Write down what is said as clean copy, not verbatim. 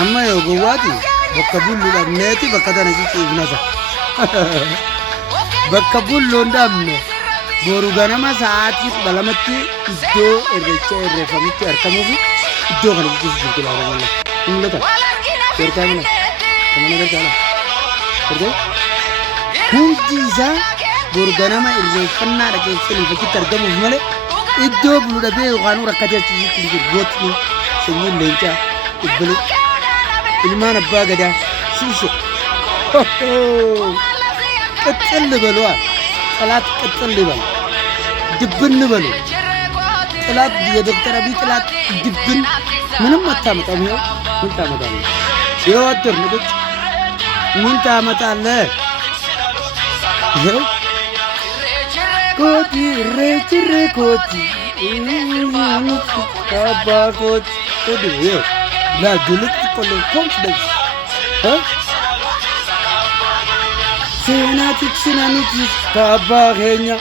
amma yoo gowwaati bakka bulluudhaan neeti bakka tana ciciifnasa bakka bulluun dhabne boru ganama sa'aatii 12tti iddoo irreecha irreeffamutti argamuuf iddoo kana jirtu laala mul'ata seertaa mana kamana gargaara erga hundi isaa boru ganama irreeffannaa dhageessanii bakkitti argamuuf malee iddoo bulu dhabee yookaan rakkatee achitti jiru gootni sanyii leencaa ibbile ilmaan abbaa gadaa shiishe ቅጥል በለዋ ጠላት ቅጥል ይበል ድብን በሉ ጠላት የዶክተር አብይ ጠላት ድብን ምንም አታመጣም ነው ምን ታመጣለህ የወደር ልጅ ምን ታመጣለህ ኮቲ ረጅሬ ኮቲ ካባኮት ወዲዮ ላዱልት ቆሎ ኮንፊደንስ Sinatik sinanit kabahenya